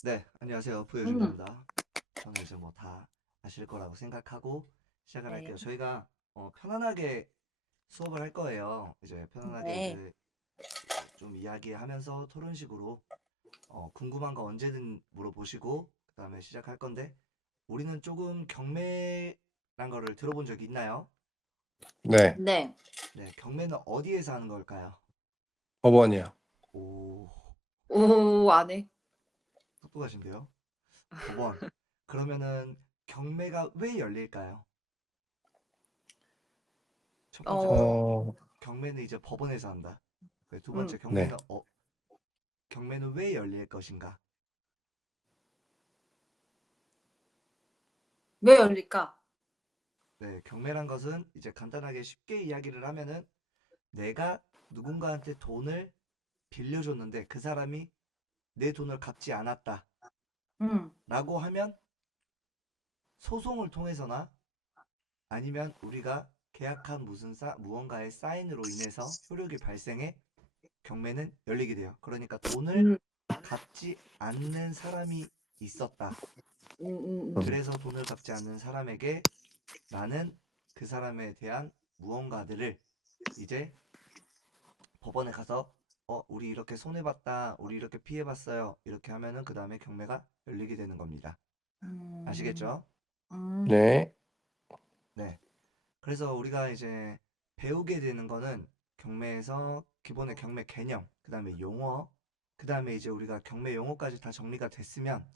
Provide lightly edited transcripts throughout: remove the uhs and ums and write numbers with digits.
네, 안녕하세요. 음, 부여준입니다. 저는 이제 뭐 다 아실 거라고 생각하고 시작을 네, 할게요. 저희가 편안하게 수업을 할 거예요. 이제 편안하게 네, 이제 좀 이야기하면서 토론식으로 궁금한 거 언제든 물어보시고 그다음에 시작할 건데 우리는 조금 경매란 거를 들어본 적이 있나요? 네, 네. 네, 경매는 어디에서 하는 걸까요? 법원이요. 오, 오, 안 해. 똑똑하신데요? 법원. 그러면은 경매가 왜 열릴까요? 첫 번째부터. 어, 어, 경매는 이제 법원에서 한다. 두 번째, 음, 네. 경매는 왜 열릴 것인가? 왜 열릴까? 네, 경매란 것은 이제 간단하게 쉽게 이야기를 하면은 내가 누군가한테 돈을 빌려줬는데 그 사람이 내 돈을 갚지 않았다라고 음, 하면 소송을 통해서나 아니면 우리가 계약한 무언가의 사인으로 인해서 효력이 발생해 경매는 열리게 돼요. 그러니까 돈을 음, 갚지 않는 사람이 있었다. 음, 그래서 돈을 갚지 않는 사람에게 나는 그 사람에 대한 무언가들을 이제 법원에 가서 우리 이렇게 손해봤다. 우리 이렇게 피해봤어요. 이렇게 하면은 그 다음에 경매가 열리게 되는 겁니다. 음, 아시겠죠? 네, 네. 그래서 우리가 이제 배우게 되는 거는 경매에서 기본의 경매 개념, 그 다음에 용어, 그 다음에 이제 우리가 경매 용어까지 다 정리가 됐으면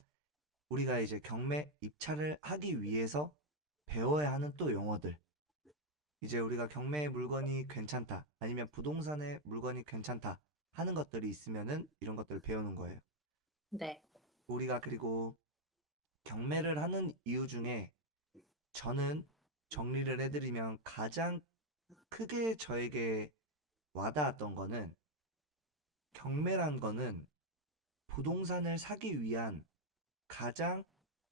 우리가 이제 경매 입찰을 하기 위해서 배워야 하는 또 용어들. 이제 우리가 경매의 물건이 괜찮다, 아니면 부동산의 물건이 괜찮다 하는 것들이 있으면은 이런 것들을 배우는 거예요. 네. 우리가 그리고 경매를 하는 이유 중에 저는 정리를 해드리면 가장 크게 저에게 와닿았던 거는 경매란 거는 부동산을 사기 위한 가장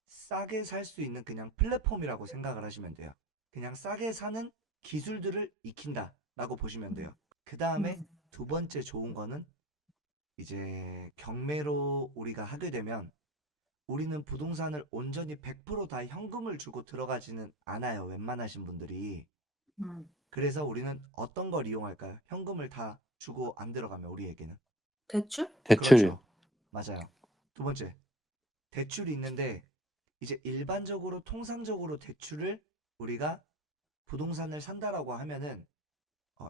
싸게 살 수 있는 그냥 플랫폼이라고 생각을 하시면 돼요. 그냥 싸게 사는 기술들을 익힌다라고 보시면 돼요. 그 다음에 음, 두 번째 좋은 거는 이제 경매로 우리가 하게 되면 우리는 부동산을 온전히 100%다 현금을 주고 들어가지는 않아요. 웬만하신 분들이. 음. 그래서 우리는 어떤 걸 이용할까요? 현금을 다 주고 안 들어가면 우리에게는. 대출? 대출이요. 그렇죠. 맞아요. 두 번째, 대출이 있는데 이제 일반적으로 통상적으로 대출을 우리가 부동산을 산다라고 하면은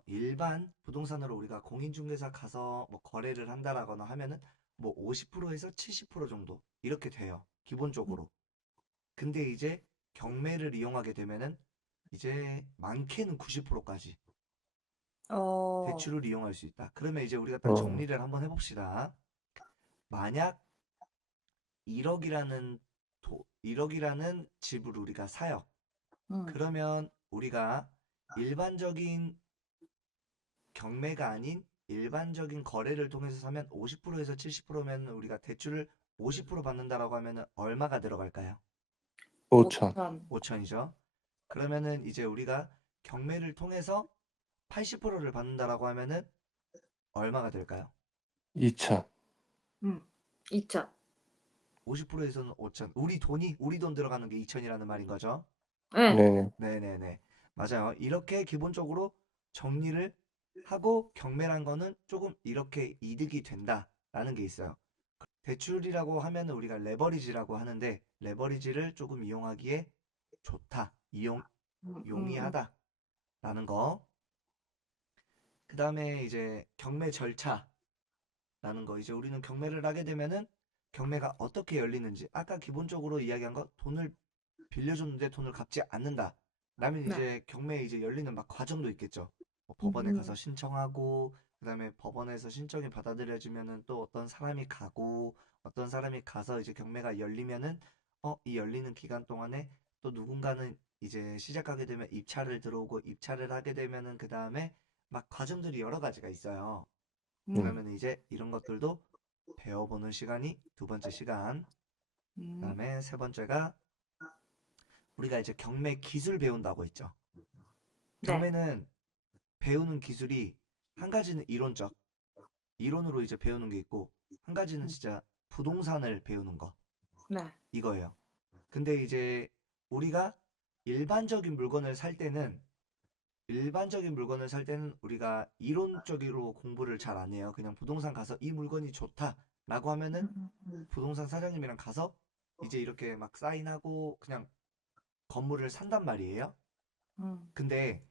일반 부동산으로 우리가 공인중개사 가서 뭐 거래를 한다라거나 하면은 뭐 50%에서 70% 정도 이렇게 돼요. 기본적으로. 근데 이제 경매를 이용하게 되면은 이제 많게는 90%까지 어, 대출을 이용할 수 있다. 그러면 이제 우리가 딱 어, 정리를 한번 해봅시다. 만약 1억이라는 1억이라는 집을 우리가 사요. 음, 그러면 우리가 일반적인 경매가 아닌 일반적인 거래를 통해서 사면 50%에서 70%면 우리가 대출을 50% 받는다라고 하면 얼마가 들어갈까요? 5천, 5천. 5천이죠. 그러면은 이제 우리가 경매를 통해서 80%를 받는다라고 하면은 얼마가 될까요? 2천. 음, 2천. 50%에서는 5천. 우리 돈 들어가는 게 2천이라는 말인 거죠. 네. 네, 네네네. 맞아요. 이렇게 기본적으로 정리를 하고 경매란 거는 조금 이렇게 이득이 된다라는 게 있어요. 대출이라고 하면 우리가 레버리지라고 하는데 레버리지를 조금 이용하기에 좋다. 음, 음, 음. 용이하다라는 거. 그 다음에 이제 경매 절차라는 거. 이제 우리는 경매를 하게 되면은 경매가 어떻게 열리는지 아까 기본적으로 이야기한 거 돈을 빌려줬는데 돈을 갚지 않는다. 라면 네. 이제 경매에 이제 열리는 막 과정도 있겠죠. 뭐 법원에 가서 음, 신청하고 그다음에 법원에서 신청이 받아들여지면은 또 어떤 사람이 가고 어떤 사람이 가서 이제 경매가 열리면은 이 열리는 기간 동안에 또 누군가는 이제 시작하게 되면 입찰을 들어오고 입찰을 하게 되면은 그다음에 막 과정들이 여러 가지가 있어요. 음, 그러면 이제 이런 것들도 배워보는 시간이 두 번째 시간. 음. 그다음에 세 번째가 우리가 이제 경매 기술 배운다고 했죠. 네. 경매는 배우는 기술이 한 가지는 이론적, 이론으로 이제 배우는 게 있고 한 가지는 음, 진짜 부동산을 배우는 거 네. 이거예요. 근데 이제 우리가 일반적인 물건을 살 때는 우리가 이론적으로 공부를 잘 안 해요. 그냥 부동산 가서 이 물건이 좋다라고 하면은 부동산 사장님이랑 가서 이제 이렇게 막 사인하고 그냥 건물을 산단 말이에요. 근데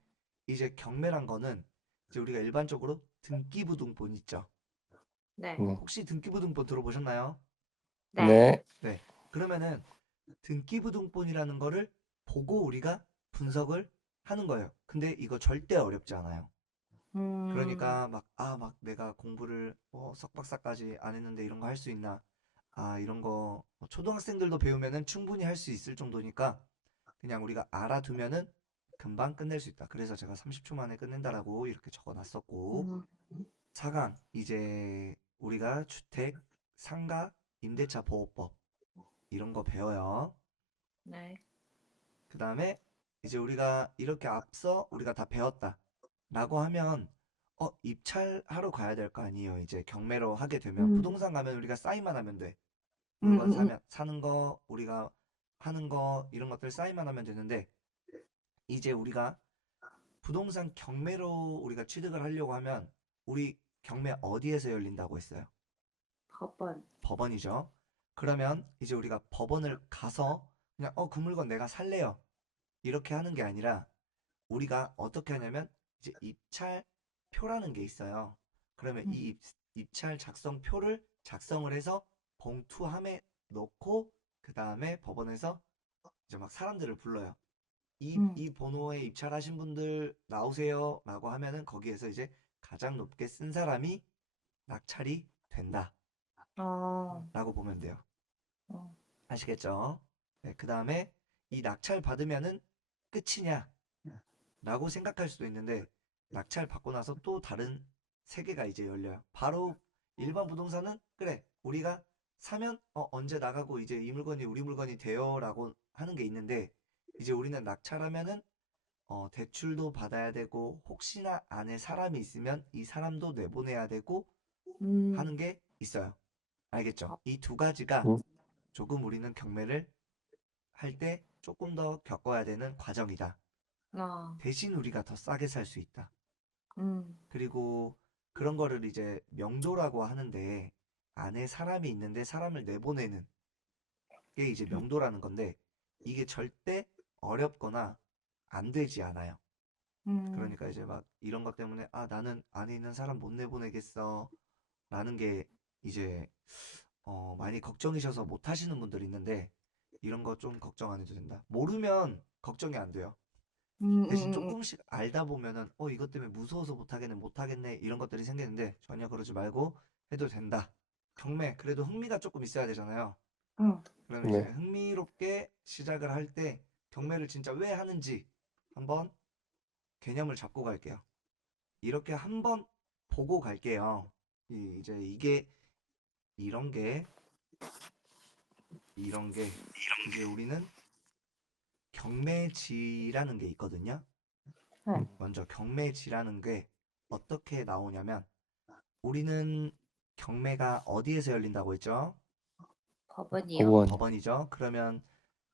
이제 경매란 거는 이제 우리가 일반적으로 등기부등본 있죠. 네. 혹시 등기부등본 들어보셨나요? 네. 네. 네. 그러면은 등기부등본이라는 거를 보고 우리가 분석을 하는 거예요. 근데 이거 절대 어렵지 않아요. 그러니까 막 내가 공부를 석박사까지 안 했는데 이런 거 할 수 있나? 이런 거 초등학생들도 배우면은 충분히 할 수 있을 정도니까 그냥 우리가 알아두면은 금방 끝낼 수 있다. 그래서 제가 30초 만에 끝낸다라고 이렇게 적어놨었고 4강 이제 우리가 주택, 상가, 임대차 보호법 이런 거 배워요. 네. 그 다음에 이제 우리가 이렇게 앞서 우리가 다 배웠다 라고 하면 입찰하러 가야 될 거 아니에요. 이제 경매로 하게 되면 부동산 가면 우리가 사인만 하면 돼. 물건 사는 거 우리가 하는 거 이런 것들 사인만 하면 되는데 이제 우리가 부동산 경매로 우리가 취득을 하려고 하면 우리 경매 어디에서 열린다고 했어요? 법원. 법원이죠. 그러면 이제 우리가 법원을 가서 그냥 그 물건 내가 살래요. 이렇게 하는 게 아니라 우리가 어떻게 하냐면 이제 입찰표라는 게 있어요. 그러면 이 입찰 작성표를 작성을 해서 봉투함에 넣고 그 다음에 법원에서 이제 막 사람들을 불러요. 이 번호에 입찰하신 분들 나오세요 라고 하면은 거기에서 이제 가장 높게 쓴 사람이 낙찰이 된다 어. 라고 보면 돼요. 어. 아시겠죠? 네, 그 다음에 이 낙찰 받으면은 끝이냐 라고 생각할 수도 있는데 낙찰 받고 나서 또 다른 세계가 이제 열려요. 바로 일반 부동산은 그래 우리가 사면 언제 나가고 이제 이 물건이 우리 물건이 돼요 라고 하는 게 있는데 이제 우리는 낙찰하면은 대출도 받아야 되고 혹시나 안에 사람이 있으면 이 사람도 내보내야 되고 하는 게 있어요. 알겠죠? 이 두 가지가 음. 조금 우리는 경매를 할 때 조금 더 겪어야 되는 과정이다. 어. 대신 우리가 더 싸게 살 수 있다. 음. 그리고 그런 거를 이제 명도라고 하는데 안에 사람이 있는데 사람을 내보내는 게 이제 명도라는 건데 이게 절대 어렵거나 안 되지 않아요. 그러니까 이제 막 이런 것 때문에 나는 안에 있는 사람 못 내보내겠어 라는 게 이제 많이 걱정이셔서 못 하시는 분들이 있는데 이런 거 좀 걱정 안 해도 된다. 모르면 걱정이 안 돼요. 대신 조금씩 알다 보면은 이것 때문에 무서워서 못 하겠네 이런 것들이 생기는데 전혀 그러지 말고 해도 된다. 경매 그래도 흥미가 조금 있어야 되잖아요. 그럼 이제 네. 흥미롭게 시작을 할 때 경매를 진짜 왜 하는지 한번 개념을 잡고 갈게요. 이렇게 한번 보고 갈게요. 이제 이게 이런 게 이제 우리는 경매지라는 게 있거든요. 네. 먼저 경매지라는 게 어떻게 나오냐면 우리는 경매가 어디에서 열린다고 했죠? 법원이요? 법원. 법원이죠. 그러면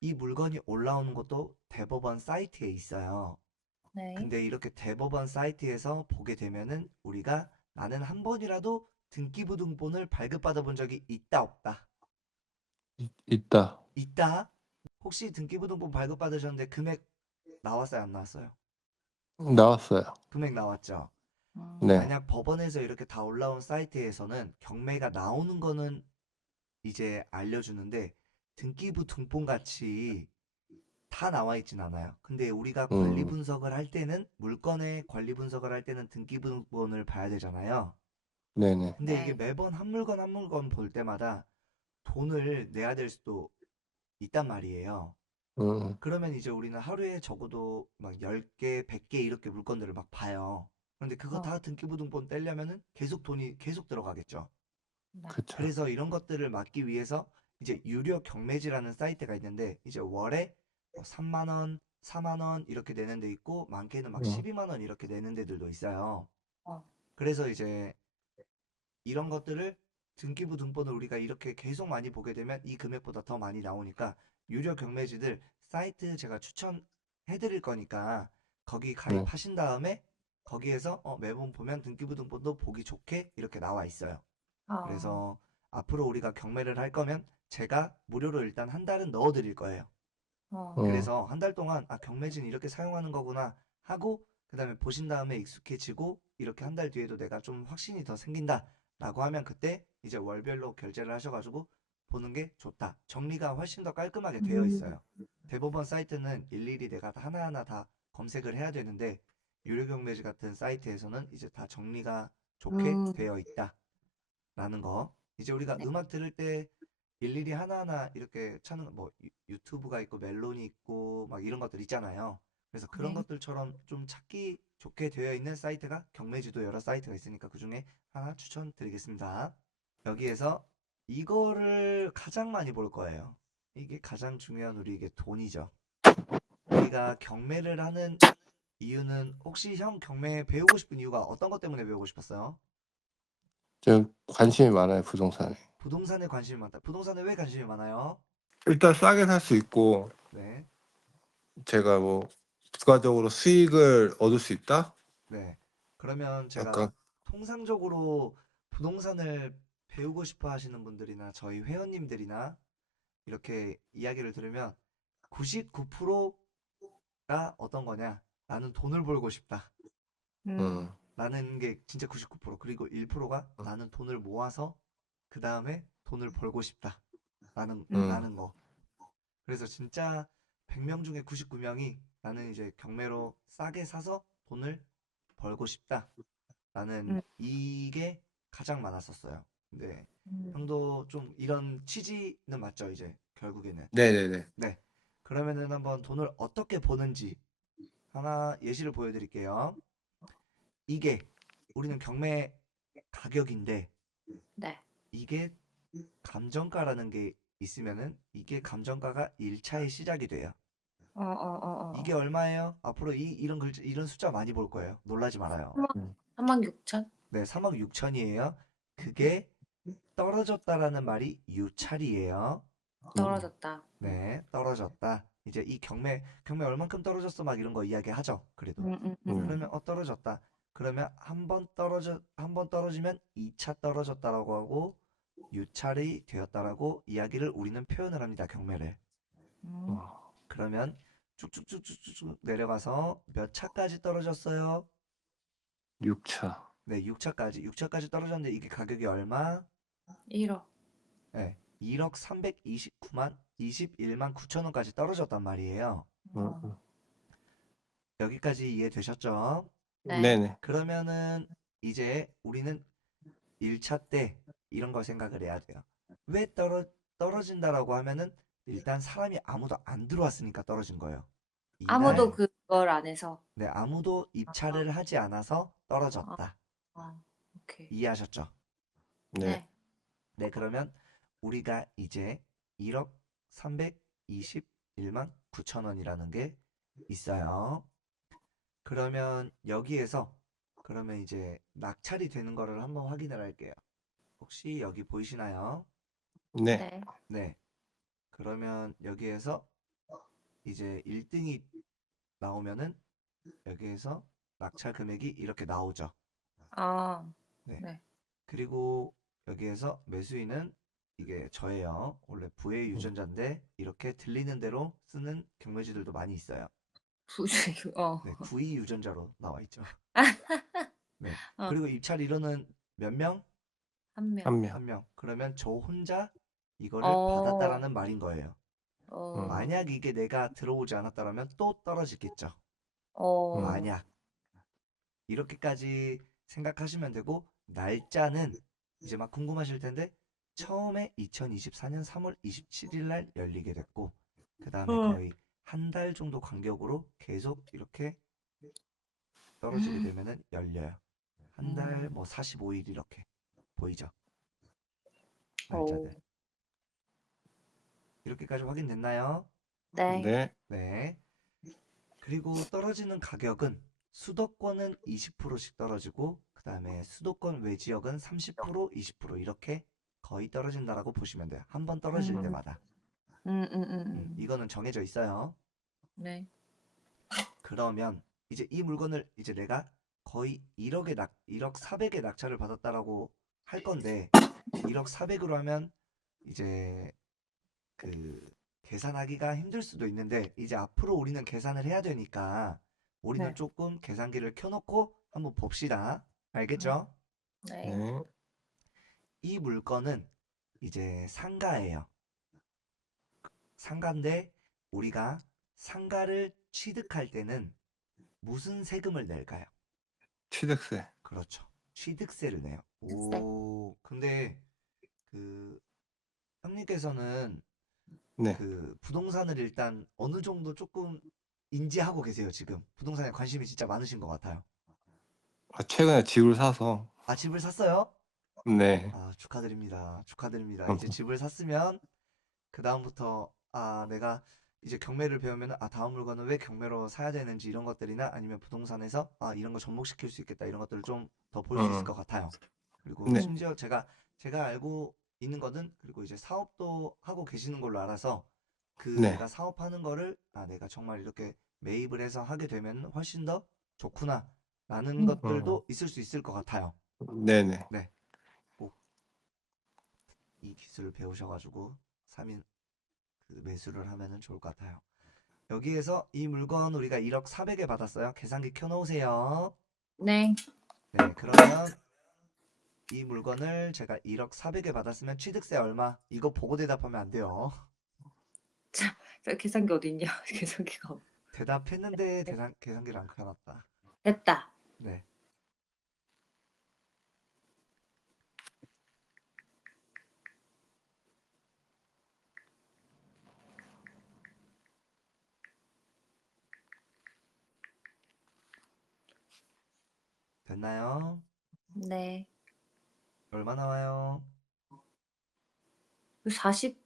이 물건이 올라오는 것도 대법원 사이트에 있어요. 네. 근데 이렇게 대법원 사이트에서 보게 되면은 우리가 나는 한 번이라도 등기부등본을 발급받아 본 적이 있다 없다. 있다. 있다. 혹시 등기부등본 발급받으셨는데 금액 나왔어요 안 나왔어요? 나왔어요. 금액 나왔죠. 네. 만약 법원에서 이렇게 다 올라온 사이트에서는 경매가 나오는 거는 이제 알려주는데 등기부등본 같이 다 나와 있진 않아요. 근데 우리가 관리 음. 분석을 할 때는 물건의 관리 분석을 할 때는 등기부등본을 봐야 되잖아요. 네네. 근데 이게 매번 한 물건 한 물건 볼 때마다 돈을 내야 될 수도 있단 말이에요. 음. 그러면 이제 우리는 하루에 적어도 막 10개, 100개 이렇게 물건들을 막 봐요. 그런데 그거 다 등기부등본 떼려면은 계속 돈이 계속 들어가겠죠. 그쵸. 그래서 이런 것들을 막기 위해서 이제 유료 경매지라는 사이트가 있는데 이제 월에 3만 원, 4만 원 이렇게 내는 데 있고 많게는 막 12만 원 이렇게 내는 데들도 있어요. 그래서 이제 이런 것들을 등기부 등본을 우리가 이렇게 계속 많이 보게 되면 이 금액보다 더 많이 나오니까 유료 경매지들 사이트 제가 추천해 드릴 거니까 거기 네. 가입하신 다음에 거기에서 매번 보면 등기부 등본도 보기 좋게 이렇게 나와 있어요. 어, 그래서 앞으로 우리가 경매를 할 거면 제가 무료로 일단 한 달은 넣어 드릴 거예요. 어, 그래서 한 달 동안 경매진 이렇게 사용하는 거구나 하고 그다음에 보신 다음에 익숙해지고 이렇게 한 달 뒤에도 내가 좀 확신이 더 생긴다라고 하면 그때 이제 월별로 결제를 하셔가지고 보는 게 좋다. 정리가 훨씬 더 깔끔하게 되어 있어요. 대법원 사이트는 일일이 내가 하나하나 다 검색을 해야 되는데 유료 경매지 같은 사이트에서는 이제 다 정리가 좋게 되어 있다라는 거. 이제 우리가 네. 음악 들을 때 일일이 하나하나 이렇게 찾는 뭐 유튜브가 있고 멜론이 있고 막 이런 것들 있잖아요. 그래서 그런 네. 것들처럼 좀 찾기 좋게 되어 있는 사이트가 경매지도 여러 사이트가 있으니까 그중에 하나 추천드리겠습니다. 여기에서 이거를 가장 많이 볼 거예요. 이게 가장 중요한 우리 이게 돈이죠. 우리가 경매를 하는 이유는 혹시 형 경매 배우고 싶은 이유가 어떤 것 때문에 배우고 싶었어요? 저 관심이 많아요, 부동산에. 부동산에 관심이 많다. 부동산에 왜 관심이 많아요? 일단 싸게 살 수 있고 네. 제가 뭐 부가적으로 수익을 얻을 수 있다? 네. 그러면 제가 약간 통상적으로 부동산을 배우고 싶어 하시는 분들이나 저희 회원님들이나 이렇게 이야기를 들으면 99%가 어떤 거냐? 나는 돈을 벌고 싶다. 음, 라는 게 진짜 99%. 그리고 1%가 나는 돈을 모아서 그 다음에 돈을 벌고 싶다. 음, 라는 거. 그래서 진짜 100명 중에 99명이 나는 이제 경매로 싸게 사서 돈을 벌고 싶다. 라는 이게 가장 많았었어요. 근데 형도 좀 이런 취지는 맞죠, 이제 결국에는. 네네네. 네. 그러면은 한번 돈을 어떻게 버는지 하나 예시를 보여드릴게요. 이게 우리는 경매 가격인데 네. 이게 감정가라는 게 있으면은 이게 감정가가 1차의 시작이 돼요. 이게 얼마예요? 앞으로 이런 글자, 이런 숫자 많이 볼 거예요. 놀라지 말아요. 3만 6천? 네, 3억 6천이에요. 그게 떨어졌다라는 말이 유찰이에요. 떨어졌다. 네, 떨어졌다. 이제 이 경매 얼만큼 떨어졌어? 막 이런 거 이야기하죠. 그래도. 그러면 떨어졌다. 그러면 한 번 떨어지면 2차 떨어졌다라고 하고 유찰이 되었다라고 이야기를 우리는 표현을 합니다. 경매를. 음, 그러면 쭉쭉쭉쭉쭉 내려가서 몇 차까지 떨어졌어요? 6차. 네, 6차까지. 6차까지 떨어졌는데 이게 가격이 얼마? 1억. 네, 1억 329만 21만 9천 원까지 떨어졌단 말이에요. 음, 여기까지 이해되셨죠? 네. 네네. 그러면은 이제 우리는 1차 때 이런 걸 생각을 해야 돼요. 왜 떨어진다라고 하면은 일단 사람이 아무도 안 들어왔으니까 떨어진 거예요. 아무도 이날 그걸 안 해서. 네, 아무도 아, 입찰을 하지 않아서 아, 떨어졌다. 아, 오케이. 이해하셨죠? 네. 네. 네, 그러면 우리가 이제 1억 321만 9천 원이라는 게 있어요. 그러면 여기에서 그러면 이제 낙찰이 되는 거를 한번 확인을 할게요. 혹시 여기 보이시나요? 네. 네. 네. 그러면 여기에서 이제 1등이 나오면은 여기에서 낙찰 금액이 이렇게 나오죠. 아, 네. 네. 그리고 여기에서 매수인은 이게 저예요. 원래 부의 유전자인데 이렇게 들리는 대로 쓰는 경매지들도 많이 있어요. 부지, 네, 부의 유전자로 나와 있죠. 네. 어, 그리고 입찰 인원은 몇 명? 한 명. 한 명. 한 명. 그러면 저 혼자 이거를 어, 받았다라는 말인 거예요. 어, 만약 이게 내가 들어오지 않았다라면 또 떨어지겠죠. 음, 어, 만약 이렇게까지 생각하시면 되고 날짜는 이제 막 궁금하실 텐데 처음에 2024년 3월 27일 날 열리게 됐고 그 다음에 거의 한 달 정도 간격으로 계속 이렇게 떨어지게 되면은 열려요. 한 달 뭐 45일 이렇게 보이죠? 어, 날짜들. 이렇게까지 확인됐나요? 네. 네. 네. 그리고 떨어지는 가격은 수도권은 20%씩 떨어지고 그 다음에 수도권 외 지역은 30%, 20% 이렇게 거의 떨어진다라고 보시면 돼요. 한 번 떨어질 음, 때마다. 이거는 정해져 있어요. 네. 그러면 이제 이 물건을 이제 내가 거의 1억 400의 낙찰을 받았다라고 할 건데 1억 400으로 하면 이제 그 계산하기가 힘들 수도 있는데 이제 앞으로 우리는 계산을 해야 되니까 우리는 네. 조금 계산기를 켜놓고 한번 봅시다. 알겠죠? 네. 네. 이 물건은 이제 상가예요. 상가인데 우리가 상가를 취득할 때는 무슨 세금을 낼까요? 취득세. 그렇죠. 취득세를 내요. 세. 오, 근데 그 형님께서는 네. 그 부동산을 일단 어느 정도 조금 인지하고 계세요, 지금. 부동산에 관심이 진짜 많으신 것 같아요. 최근에 집을 사서. 아, 집을 샀어요? 네. 아, 축하드립니다. 축하드립니다. 이제 집을 샀으면 그다음부터 내가 이제 경매를 배우면 다음 물건은 왜 경매로 사야 되는지 이런 것들이나 아니면 부동산에서 이런 거 접목시킬 수 있겠다 이런 것들을 좀 더 볼 수 있을 것 같아요. 그리고 네. 심지어 제가 알고 있는 거는 그리고 이제 사업도 하고 계시는 걸로 알아서 그 네. 내가 사업하는 거를 내가 정말 이렇게 매입을 해서 하게 되면 훨씬 더 좋구나 라는 것들도 있을 수 있을 것 같아요. 네네. 네, 꼭 이 기술을 배우셔가지고 3인 그 매수를 하면은 좋을 것 같아요. 여기에서 이 물건 우리가 1억 400에 받았어요. 계산기 켜놓으세요. 네. 네, 그러면 이 물건을 제가 1억 400에 받았으면 취득세 얼마? 이거 보고 대답하면 안 돼요. 저 계산기 어디 있냐? 계산기가. 대답했는데 계산기를 안 켜놨다. 됐다. 네, 됐나요? 네. 얼마 나와요? 470?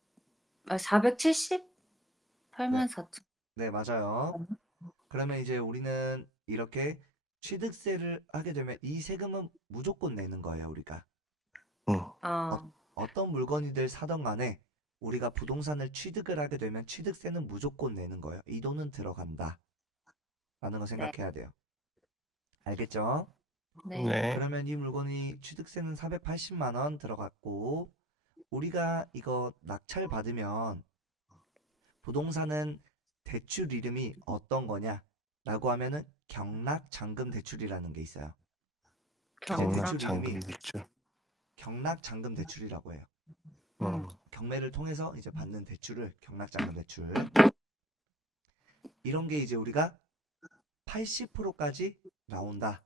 네, 84,000. 네, 맞아요. 그러면 이제 우리는 이렇게 취득세를 하게 되면 이 세금은 무조건 내는 거예요, 우리가. 응. 어, 아, 어떤 물건이들 사던 간에 우리가 부동산을 취득을 하게 되면 취득세는 무조건 내는 거예요. 이 돈은 들어간다. 라는 거 네. 생각해야 돼요. 알겠죠? 네. 네. 그러면 이 물건이 취득세는 480만 원 들어갔고 우리가 이거 낙찰 받으면 부동산은 대출 이름이 어떤 거냐? 라고 하면은 경락잔금 대출이라는 게 있어요. 이제 경락. 대출 장기 이름이 대출. 경락잔금 대출이라고 해요. 응. 경매를 통해서 이제 받는 대출을 경락잔금 대출. 이런 게 이제 우리가 80%까지 나온다.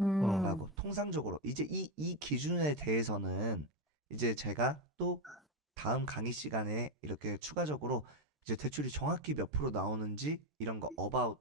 응. 라고 통상적으로 이제 이 기준에 대해서는 이제 제가 또 다음 강의 시간에 이렇게 추가적으로 이제 대출이 정확히 몇 프로 나오는지 이런 거 about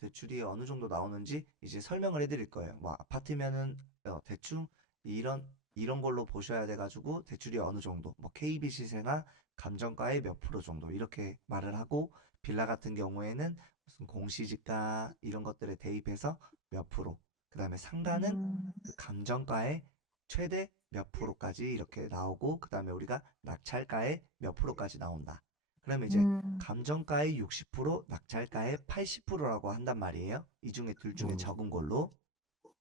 대출이 어느 정도 나오는지 이제 설명을 해드릴 거예요. 뭐 아파트면은 대충 이런 걸로 보셔야 돼가지고 대출이 어느 정도 뭐 KB 시세나 감정가의 몇 프로 정도 이렇게 말을 하고 빌라 같은 경우에는 무슨 공시지가 이런 것들에 대입해서 몇 프로 그 다음에 상가는 그 감정가의 최대 몇 프로까지 이렇게 나오고 그 다음에 우리가 낙찰가의 몇 프로까지 나온다. 그러면 이제 감정가의 60%, 낙찰가의 80%라고 한단 말이에요. 이 중에 둘 중에 적은 걸로.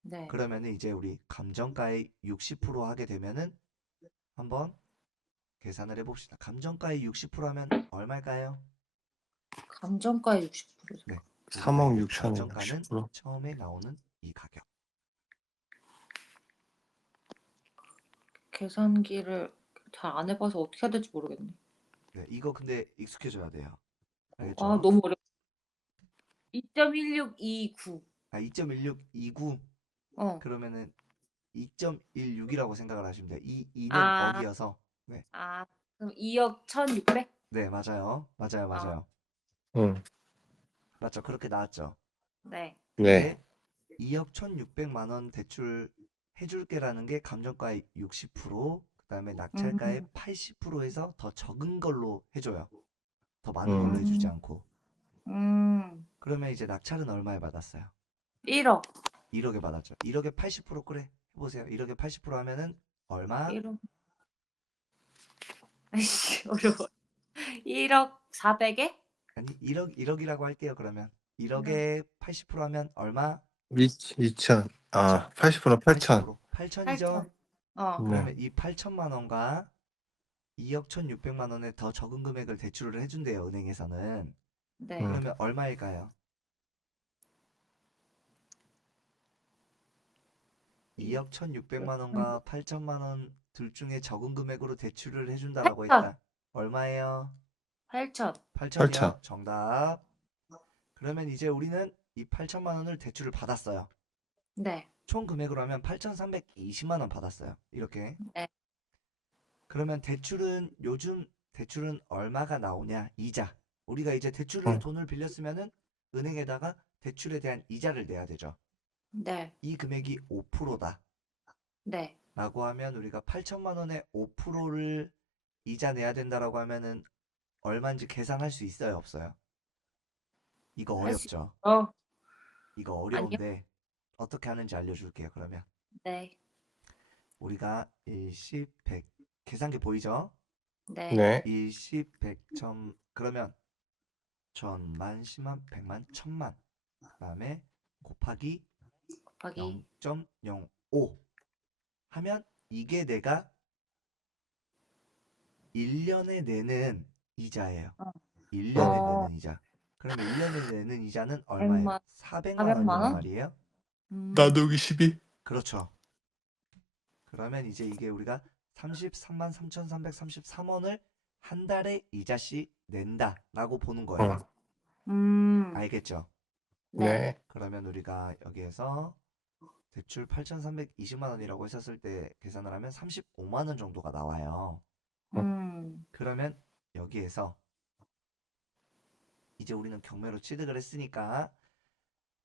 네. 그러면은 이제 우리 감정가의 60% 하게 되면은 한번 계산을 해봅시다. 감정가의 60% 하면 얼마일까요? 감정가 60%. 네. 우리가 3억 이제 6천에 감정가는 60%. 처음에 나오는 이 가격. 계산기를 잘 안 해봐서 어떻게 해야 될지 모르겠네. 네. 이거 근데 익숙해져야 돼요. 아, 알겠죠? 너무 어려워. 2.1629. 2.1629 어. 그러면은 2.16이라고 생각을 하시면 돼요. 2는 아, 억이어서. 네. 그럼 2억 1,600? 네, 맞아요. 맞아요, 아, 맞아요. 응. 맞죠? 그렇게 나왔죠. 네. 네. 근데 2억 1,600만 원 대출 해줄게라는 게 감정가의 60%, 그다음에 낙찰가의 음, 80%에서 더 적은 걸로 해줘요. 더 많은 걸로 응. 해주지 음, 않고. 그러면 이제 낙찰은 얼마에 받았어요? 1억. 1억에 받았죠. 1억에 80% 그래. 해보세요. 1억에 80% 하면은 얼마? 1억. 아이씨, 어려워. 1억 4백에? 아니 1억이라고 할게요. 그러면 1억에 80% 하면 얼마? 2천. 2천. 80% 8천. 80% 8천이죠. 8천. 어, 네. 그러면 이 8천만 원과 2억 1,600만 원의 더 적은 금액을 대출을 해준대요, 은행에서는. 네. 그러면 얼마일까요? 2억 1,600만 원과 8천만 원 둘 중에 적은 금액으로 대출을 해준다라고 8천. 했다. 얼마예요? 8천. 8천. 8천이요. 정답. 그러면 이제 우리는 이 8천만 원을 대출을 받았어요. 네. 총 금액으로 하면 8,320만 원 받았어요. 이렇게. 네. 그러면 요즘 대출은 얼마가 나오냐? 이자. 우리가 이제 대출을 응. 돈을 빌렸으면은 은행에다가 대출에 대한 이자를 내야 되죠. 네. 이 금액이 5%다. 네. 라고 하면 우리가 8천만 원에 5%를 이자 내야 된다라고 하면은 얼마인지 계산할 수 있어요, 없어요? 이거 할 수, 어렵죠? 어, 이거 아니요. 어려운데 어떻게 하는지 알려줄게요, 그러면. 네. 우리가 1, 10, 100 계산기 보이죠? 네. 네. 1, 10, 100, 천 그러면 천만, 십만, 백만, 천만 그다음에 곱하기 곱하기 0.05 하면 이게 내가 1년에 내는 이자예요. 어. 1년에 어, 내는 이자. 그러면 1년에 내는 이자는 얼마예요? 100만, 400만 400만 원이란 원? 말이에요. 나누기 12. 그렇죠. 그러면 이제 이게 우리가 33만 3,333원을 한 달에 이자씩 낸다라고 보는 거예요. 어. 알겠죠? 네. 네. 그러면 우리가 여기에서 대출 8,320만 원이라고 했었을 때 계산을 하면 35만 원 정도가 나와요. 그러면 여기에서 이제 우리는 경매로 취득을 했으니까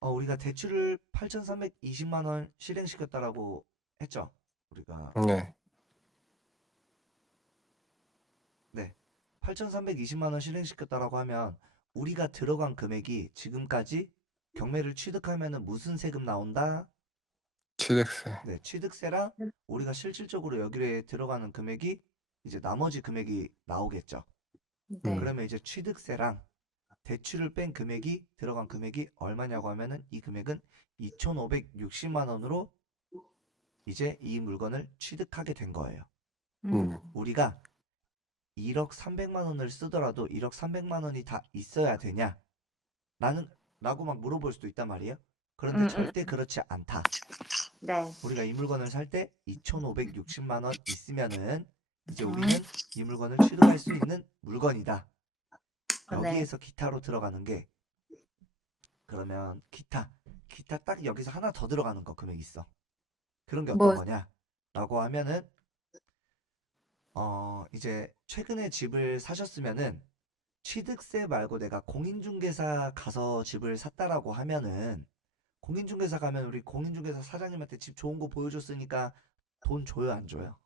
우리가 대출을 8,320만 원 실행시켰다라고 했죠. 우리가 네. 네. 8,320만 원 실행시켰다라고 하면 우리가 들어간 금액이 지금까지 경매를 취득하면은 무슨 세금 나온다? 취득세. 네, 취득세랑 우리가 실질적으로 여기에 들어가는 금액이 이제 나머지 금액이 나오겠죠. 네. 그러면 이제 취득세랑 대출을 뺀 금액이 들어간 금액이 얼마냐고 하면은 이 금액은 2,560만 원으로 이제 이 물건을 취득하게 된 거예요. 우리가 1억 300만 원을 쓰더라도 1억 300만 원이 다 있어야 되냐? 라고 막 물어볼 수도 있단 말이에요. 그런데 절대 그렇지 않다. 네. 우리가 이 물건을 살 때 2,560만 원 있으면은 이제 음. 우리는 이 물건을 취득할 수 있는 물건이다. 네. 여기에서 기타로 들어가는 게 그러면 기타 딱 여기서 하나 더 들어가는 거 금액 있어. 그런 게 어떤 뭐, 거냐? 라고 하면은 이제 최근에 집을 사셨으면은 취득세 말고 내가 공인중개사 가서 집을 샀다라고 하면은 공인중개사 가면 우리 공인중개사 사장님한테 집 좋은 거 보여줬으니까 돈 줘요, 안 줘요?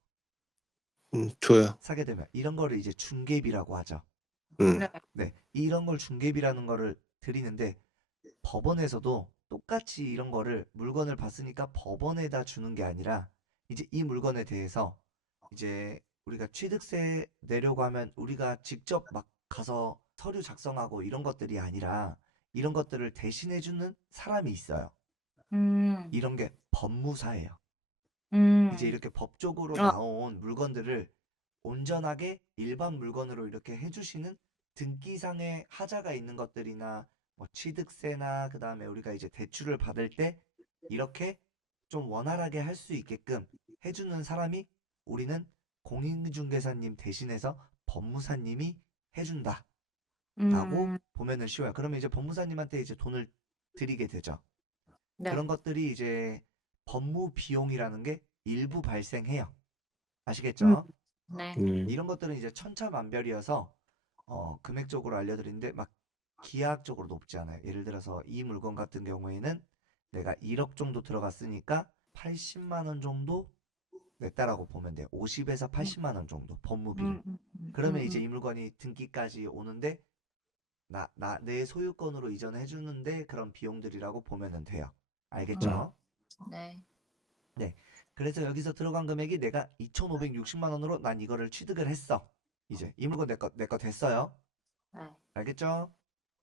줘요. 사게 되면 이런 거를 이제 중개비라고 하죠. 네. 네, 이런 걸 중개비라는 거를 드리는데 법원에서도 똑같이 이런 거를 물건을 봤으니까 법원에다 주는 게 아니라 이제 이 물건에 대해서 이제 우리가 취득세 내려고 하면 우리가 직접 막 가서 서류 작성하고 이런 것들이 아니라 이런 것들을 대신해 주는 사람이 있어요. 이런 게 법무사예요. 이제 이렇게 법적으로 어, 나온 물건들을 온전하게 일반 물건으로 이렇게 해주시는 등기상의 하자가 있는 것들이나 뭐 취득세나 그다음에 우리가 이제 대출을 받을 때 이렇게 좀 원활하게 할 수 있게끔 해주는 사람이 우리는 공인중개사님 대신해서 법무사님이 해준다. 라고 보면은 쉬워요. 그러면 이제 법무사님한테 이제 돈을 드리게 되죠. 네. 그런 것들이 이제 법무 비용이라는 게 일부 발생해요. 아시겠죠? 네. 이런 것들은 이제 천차만별이어서 금액적으로 알려드리는데 막 기하학적으로 높지 않아요. 예를 들어서 이 물건 같은 경우에는 내가 1억 정도 들어갔으니까 80만 원 정도 냈다라고 보면 돼요. 50에서 80만 원 정도 법무비를. 그러면 이제 이 물건이 등기까지 오는데 내 소유권으로 이전해 주는데 그런 비용들이라고 보면은 돼요. 알겠죠? 네. 네. 그래서 여기서 들어간 금액이 내가 2,560만 원으로 난 이거를 취득을 했어. 이제 이 물건 내 거 됐어요. 네. 알겠죠?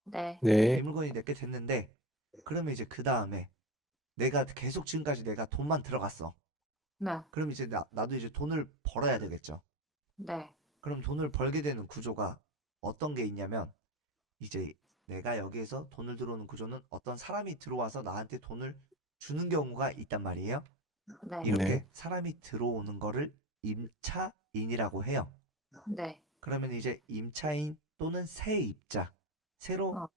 네. 이 네. 물건이 내 게 됐는데 그러면 이제 그 다음에 내가 계속 지금까지 내가 돈만 들어갔어. 네. 그럼 이제 나도 이제 돈을 벌어야 되겠죠. 네. 그럼 돈을 벌게 되는 구조가 어떤 게 있냐면 이제 내가 여기에서 돈을 들어오는 구조는 어떤 사람이 들어와서 나한테 돈을 주는 경우가 있단 말이에요. 네. 이렇게 네. 사람이 들어오는 거를 임차인이라고 해요. 네. 그러면 이제 임차인 또는 세입자, 새로 어.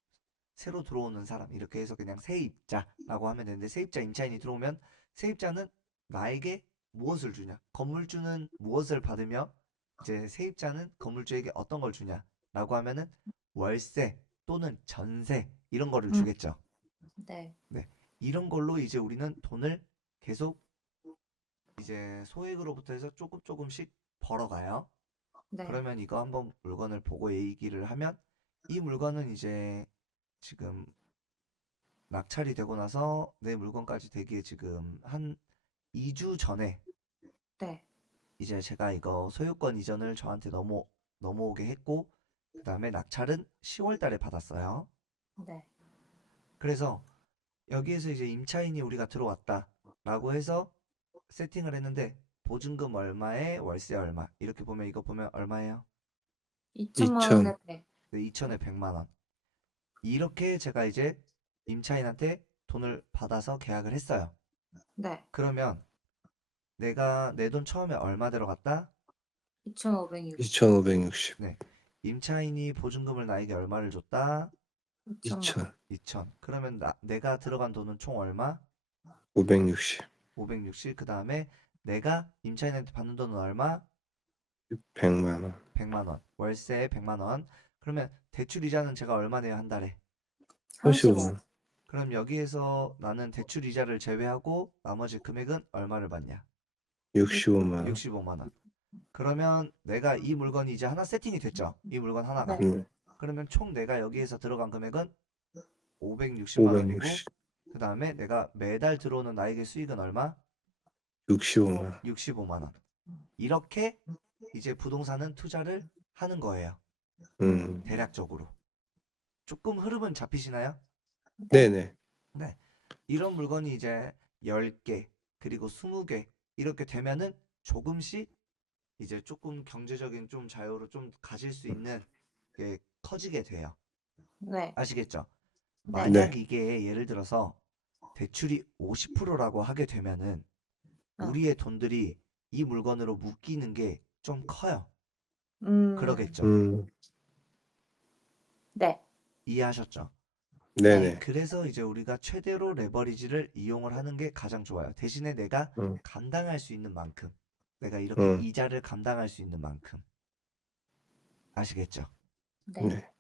새로 들어오는 사람 이렇게 해서 그냥 세입자라고 하면 되는데 세입자 임차인이 들어오면 세입자는 나에게 무엇을 주냐? 건물주는 무엇을 받으며 이제 세입자는 건물주에게 어떤 걸 주냐라고 하면은 월세 또는 전세 이런 거를 주겠죠. 네. 네. 이런 걸로 이제 우리는 돈을 계속 이제 소액으로부터 해서 조금 조금씩 벌어가요. 네. 그러면 이거 한번 물건을 보고 얘기를 하면 이 물건은 이제 지금 낙찰이 되고 나서 내 물건까지 되기에 지금 한 2주 전에 네. 이제 제가 이거 소유권 이전을 저한테 넘어오게 했고 그 다음에 낙찰은 10월 달에 받았어요. 네. 그래서 여기에서 이제 임차인이 우리가 들어왔다라고 해서 세팅을 했는데 보증금 얼마에 월세 얼마 이렇게 보면 이거 보면 얼마예요? 2천만 2천. 원에 네. 네, 2천에 100만 원. 이렇게 제가 이제 임차인한테 돈을 받아서 계약을 했어요. 네. 그러면 내가 내 돈 처음에 얼마 들어갔다? 2,560. 2,560. 네. 임차인이 보증금을 나에게 얼마를 줬다? 2천만 2천. 2천. 그러면 내가 들어간 돈은 총 얼마? 560. 560. 그 다음에 내가 임차인한테 받는 돈은 얼마? 100만 원. 100만 원. 월세 100만 원. 그러면 대출 이자는 제가 얼마 내야 한 달에? 35만 35. 원. 그럼 여기에서 나는 대출 이자를 제외하고 나머지 금액은 얼마를 받냐? 65만 원. 65만 원. 그러면 내가 이 물건이 이제 하나 세팅이 됐죠? 이 물건 하나가. 네. 그러면 총 내가 여기에서 들어간 금액은 560만 원이고 560. 그 다음에 내가 매달 들어오는 나에게 수익은 얼마? 65만 원. 65만 원. 이렇게 이제 부동산은 투자를 하는 거예요. 대략적으로. 조금 흐름은 잡히시나요? 네네. 네. 이런 물건이 이제 10개, 그리고 20개 이렇게 되면은 조금씩 이제 조금 경제적인 좀 자유를 좀 가질 수 있는 게 커지게 돼요. 네. 아시겠죠? 네. 만약 네. 이게 예를 들어서 대출이 50%라고 하게 되면은 어. 우리의 돈들이 이 물건으로 묶이는 게 좀 커요. 그러겠죠? 네. 이해하셨죠? 네네. 그래서 이제 우리가 최대로 레버리지를 이용을 하는 게 가장 좋아요. 대신에 내가 감당할 수 있는 만큼, 내가 이렇게 이자를 감당할 수 있는 만큼. 아시겠죠? 네. 네.